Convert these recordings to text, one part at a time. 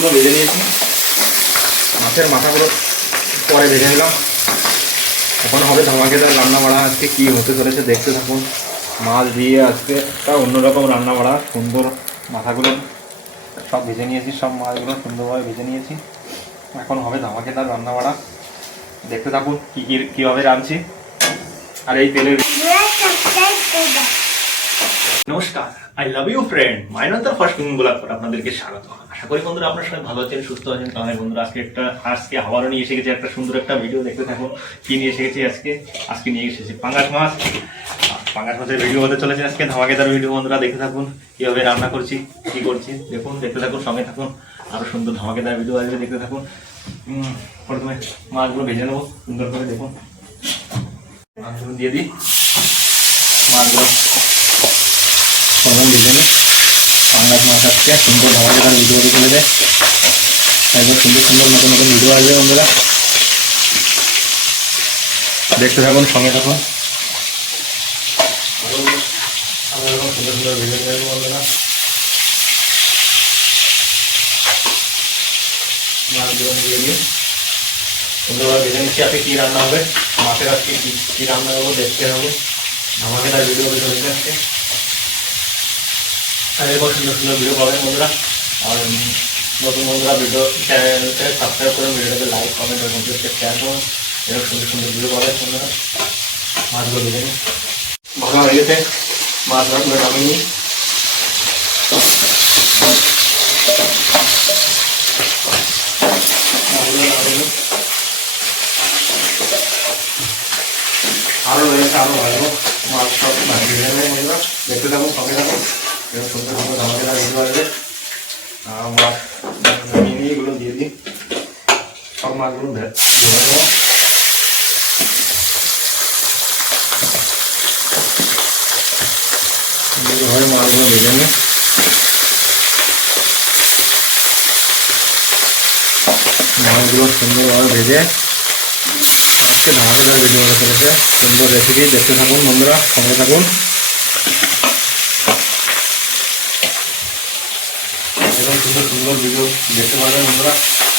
মাছগুলো ভেজে নিয়েছি। মাছের মাথাগুলো পরে ভেজে নিলাম। এখন হবে ধামাকেদার রান্না বাড়া আজকে কী হতে চলেছে দেখতে থাকুন। মাছ দিয়ে আজকে একটা অন্যরকম রান্না বাড়া সুন্দর মাথাগুলো সব ভেজে নিয়েছি, সব মাছগুলো সুন্দরভাবে ভেজে নিয়েছি। এখন হবে ধামাকেদার রান্না বাড়া দেখতে থাকুন কী কী, কীভাবে রাঁধছি। আর এই তেলের নমস্কার আই লাভ ইউ ফ্রেন্ড মাইনন্তর ফার্স্ট কুকিং গোলাপ আপনাদেরকে স্বাগত। আশা করি বন্ধুরা আপনার সবাই ভালো আছেন, সুস্থ আছেন। তাহলে বন্ধুরা আজকে একটা, আজকে আবারও নিয়ে এসে গেছে একটা সুন্দর একটা ভিডিও দেখতে থাকুন কি নিয়ে এসে গেছি আজকে? আজকে নিয়ে এসেছি পাঙ্গাস মাছ। পাঙ্গাস মাছের ভিডিও হতে চলেছে আজকে, ধামাকেদার ভিডিও বন্ধুরা দেখতে থাকুন, কীভাবে রান্না করছি, কি করছি, দেখুন, দেখতে থাকুন, সঙ্গে থাকুন। আরও সুন্দর ধামাকেদার ভিডিও আসবে, দেখতে থাকুন। প্রথমে মাছগুলো ভেজে নেব, সুন্দর করে দেখুন। মাছগুলো দিয়ে দিই। মাছগুলো সরম ভেজে নিই পাঙ্গাস মাছ আজকে। সুন্দর ধামাকেদার ভিডিও চলে যায়। একদম সুন্দর সুন্দর নতুন নতুন ভিডিও আসবে বন্ধুরা। দেখতে থাকুন, সঙ্গে থাকুন। সুন্দর সুন্দর ভিডিও দেখব বন্ধুরা মাছগুলো আজকে। কী রান্না হবে মাছের আজকে কী কী রান্না করব দেখতে হবে ধামাকেদার ভিডিও চলে যাচ্ছে আর এরপর সুন্দর সুন্দর ভিডিও পাবেন বন্ধুরা। আর নতুন বন্ধুরা ভিডিও চ্যানেলকে সাবস্ক্রাইব করুন ভিডিওকে লাইক কমেন্ট এবং বন্ধুদেরকে শেয়ার করুন। এরকম সুন্দর সুন্দর ভিডিও পাবেন বন্ধুরা। মাছগুলো নিন ভালো হয়ে গেছে মাছ ভাতগুলো নামিয়ে। আরও রয়েছে আরও ভালো। মাছ সব দেখতে থাকুন, সঙ্গে থাকুন। এরকম সুন্দর সুন্দর দিয়ে দিই সব মাছগুলো ধরে মাছগুলো ভেজে নিই মাছগুলো সুন্দরভাবে ভেজে আজকে ধামাকেদার ভিডিও হতে চলেছে সুন্দর রেসিপি দেখতে থাকুন, বন্ধুরা, সঙ্গে থাকুন এরকম সুন্দর ভিডিও দেখতে পারবেন বন্ধুরা।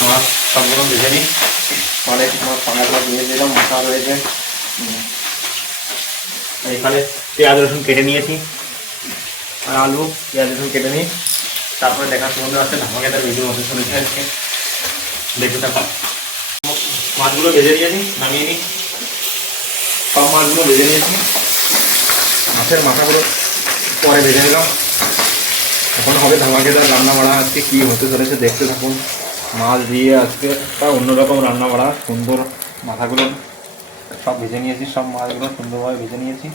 মাছ সবগুলো ভেজে নিই। অনেক মাছ পাঙা মাছ দিলাম, মাথা রয়েছে। এখানে পেঁয়াজ, রসুন কেটে নিয়েছি। আর আলু, পেঁয়াজ, রসুন কেটে নিই। তারপরে দেখার বন্ধু আছে ধামাকেদার ভিডিও হতে চলেছে আজকে। দেখতে থাকুন মাছগুলো ভেজে নিয়েছি, নামিয়ে নিই। সব মাছগুলো ভেজে নিয়েছি। মাছের মাথাগুলো পরে ভেজে নিলাম। এখন হবে ধামাকেদার রান্না বাড়া আজকে কী হতে চলেছে দেখতে থাকুন। মাছ দিয়ে আজকে একটা অন্যরকম রান্না বাড়া সুন্দর মাথাগুলো সব ভেজে নিয়েছি, সব মাছগুলো সুন্দরভাবে ভেজে নিয়েছি।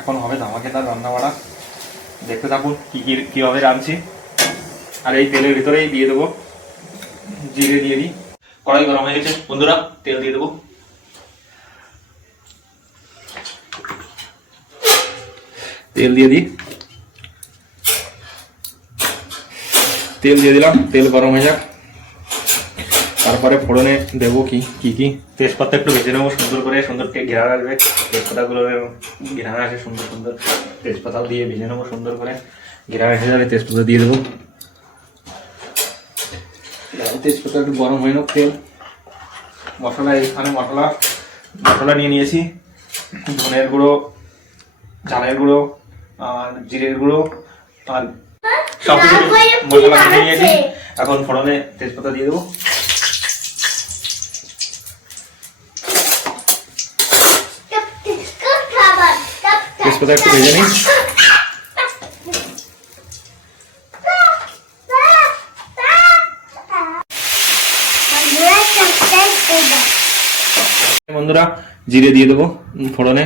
এখন হবে ধামাকেদার রান্না বাড়া দেখতে থাকুন কী কী, কীভাবে রাঁধছি। আর এই তেলের ভিতরেই দিয়ে দেবো। জিরে দিয়ে দিই। কড়াই গরম হয়ে গেছে। বন্ধুরা, তেল দিয়ে দেবো। তেল দিয়ে দিই। তেল দিয়ে দিলাম তেল গরম হয়ে যাক। তারপরে ফোড়নে দেবো কি কি কি? তেজপাতা একটু ভেজে নেব সুন্দর করে সুন্দর ঘেরা আসবে তেজপাতাগুলো ঘেরা আসে সুন্দর সুন্দর তেজপাতাও দিয়ে ভেজে নেব সুন্দর করে। ঘেরা এসে যাবে তেজপাতা দিয়ে দেবো। তেজপাতা একটু গরম হয়ে হোক তেল। মশলা এখানে মশলা। মশলা নিয়ে নিয়েছি। ধনের গুঁড়ো চালের গুঁড়ো আর জিরের গুঁড়ো আর মশলা নিয়েছি। এখন ফোড়নে তেজপাতা দিয়ে দেবো। তেজপাতা একটু ভেজে নিই। বন্ধুরা জিরে দিয়ে দেবো ফোড়নে।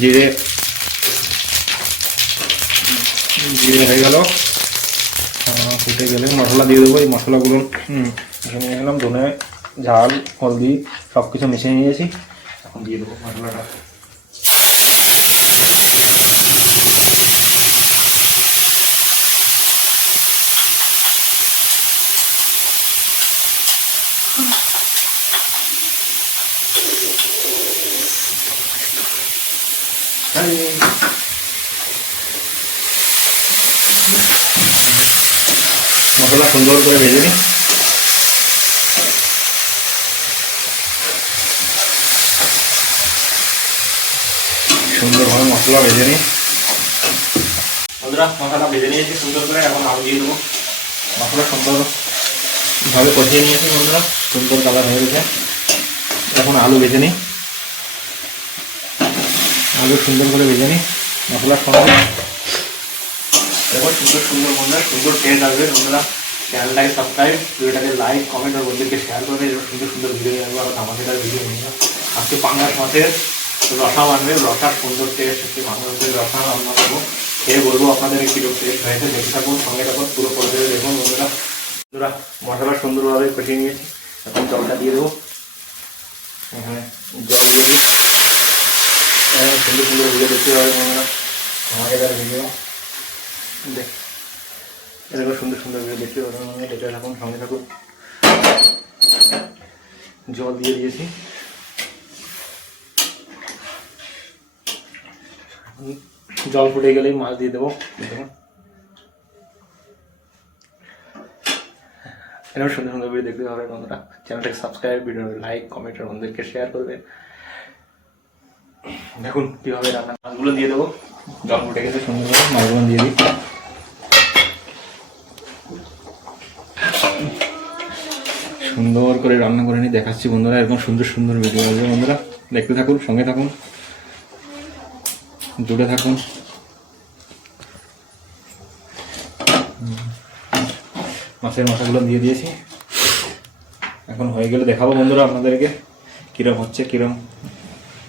জিরে জিরে হয়ে গেল। ফুটে গেলে মশলা দিয়ে দেবো। এই মশলাগুলো হুম। এখানে নিয়ে গেলাম। ধনে ঝাল হলদি সব কিছু মিশিয়ে নিয়েছি। এখন দিয়ে দেবো মশলাটা। মশলা সুন্দর করে ভেজে নিই। সুন্দরভাবে মশলা ভেজে নিই। বন্ধুরা মশলা ভেজে নিয়েছি, সুন্দর করে। এখন আলু দিয়ে দেবো। মশলা সুন্দরভাবে কষিয়ে নিয়েছি বন্ধুরা। সুন্দর কালার হয়ে গেছে। এখন আলু ভেজে নিই। আলু সুন্দর করে ভেজে নিই। মশলার সঙ্গে। দেখো, সুন্দর সুন্দর বন্ধুরা, সুন্দর টেস্ট আসবে বন্ধুরা। চ্যানেলটাকে সাবস্ক্রাইব ভিডিওটাকে লাইক কমেন্ট আর বন্ধুদেরকে শেয়ার করবে এরকম সুন্দর সুন্দর ভিডিও আসবে আরও ধামাকেদার ভিডিও বন্ধুরা আজকে পাঙ্গাস মাছের রসা বানবে, রসার সুন্দর টেস্ট হচ্ছে বাংলাদেশের রসা রান্না করব। খেয়ে বলব আপনাদের কীরকম টেস্ট হয়েছে, দেখে থাকুন, সঙ্গে থাকুন, পুরো করে দেবে দেখুন, বন্ধুরা। বন্ধুরা, মশলা সুন্দরভাবে কষিয়ে নিয়েছি, এখন জলটা দিয়ে দেবো। এখানে জল দিয়ে দিই। সুন্দর সুন্দর ভিডিও দেখতে হবে বন্ধুরা। ধামাকেদার ভিডিও দেখ এরকম সুন্দর সুন্দর ভিডিও দেখতে পাবেন মানে দেখতে থাকুন সঙ্গে থাকুন জল দিয়ে দিয়েছি। জল ফুটে গেলেই মাছ দিয়ে দেবো। এরকম সুন্দর সুন্দর ভিডিও দেখতে হবে বন্ধুরা। চ্যানেলটাকে সাবস্ক্রাইব ভিডিও লাইক কমেন্ট আর বন্ধুদেরকে শেয়ার করবে। দেখুন কীভাবে রান্না মাছগুলো দিয়ে দেবো। জল ফুটে গেছে সুন্দরভাবে মাছগুলো দিয়ে দিই। সুন্দর করে রান্না করে নিয়ে দেখাচ্ছি বন্ধুরা, এরকম সুন্দর সুন্দর ভিডিও আসবে বন্ধুরা। দেখতে থাকুন, সঙ্গে থাকুন জুড়ে থাকুন। মাছের মাথাগুলো দিয়ে দিয়েছি। এখন হয়ে গেলে দেখাবো বন্ধুরা আপনাদেরকে কিরম হচ্ছে, কিরম।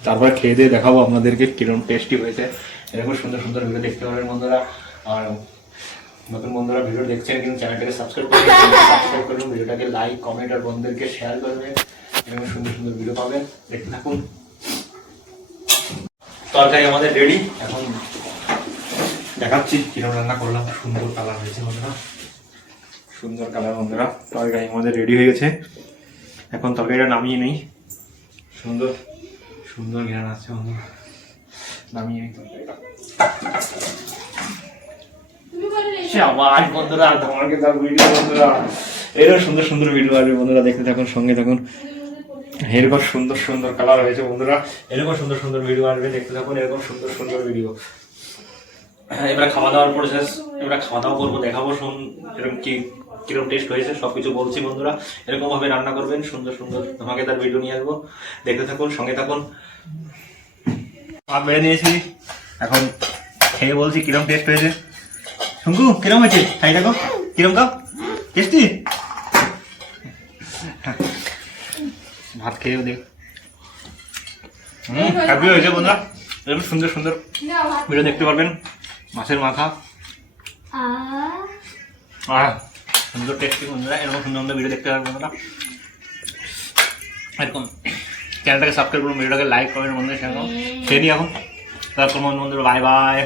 তারপরে খেয়ে দিয়ে দেখাবো আপনাদেরকে কিরম টেস্টি হয়েছে। এরকম সুন্দর সুন্দর ভিডিও দেখতে পাবেন বন্ধুরা। আর নতুন বন্ধুরা ভিডিও দেখছেন কিন্তু চ্যানেলটাকে সাবস্ক্রাইব করুন সাবস্ক্রাইব করুন ভিডিওটাকে লাইক কমেন্ট আর বন্ধুদেরকে শেয়ার করবেন। এরকম সুন্দর সুন্দর ভিডিও পাবেন। দেখতে থাকুন। তরকারি আমাদের রেডি এখন দেখাচ্ছি কিরম রান্না করলাম। সুন্দর কালার হয়েছে বন্ধুরা। সুন্দর কালার বন্ধুরা। তরকারি আমাদের রেডি হয়ে গেছে। এখন তরকারিটা নামিয়ে নেই। সুন্দর। সুন্দর জ্ঞান আছে বন্ধুরা। নামিয়ে নেই তরকারিটা। আবার বন্ধুরা। তোমাকে তার ভিডিও বন্ধুরা। এরকম সুন্দর সুন্দর ভিডিও আসবে বন্ধুরা দেখতে থাকুন সঙ্গে থাকুন। এরকম সুন্দর সুন্দর কালার হয়েছে বন্ধুরা। এরকম সুন্দর সুন্দর ভিডিও আসবে দেখতে থাকুন এরকম সুন্দর সুন্দর ভিডিও এবার খাওয়া দাওয়ার প্রসেস এবার খাওয়া দাওয়া করব দেখাবো শুন এরকম কি কীরকম টেস্ট হয়েছে সব কিছু বলছি বন্ধুরা। এরকম ভাবে রান্না করবেন সুন্দর সুন্দর। তোমাকে তার ভিডিও নিয়ে আসব। দেখতে থাকুন সঙ্গে থাকুন। ভাত বেড়ে নিয়েছি এখন খেয়ে বলছি কীরকম টেস্ট হয়েছে। শঙ্কু কিরম হয়েছে খাই দেখো কিরম কাপ টেস্টি ভাত খেয়েও দেখ হুম হ্যাপি হয়েছে বন্ধুরা এরকম সুন্দর সুন্দর ভিডিও দেখতে পারবেন মাছের মাথা আহ সুন্দর টেস্টি বন্ধুরা এরকম সুন্দর সুন্দর ভিডিও দেখতে পারবেন বন্ধুরা এরকম চ্যানেলটাকে সাবস্ক্রাইব করুন ভিডিওটাকে লাইক করবেন বন্ধুদের চ্যানেল খেয়ে নিই এখন তারপর বন্ধুরা বাই বাই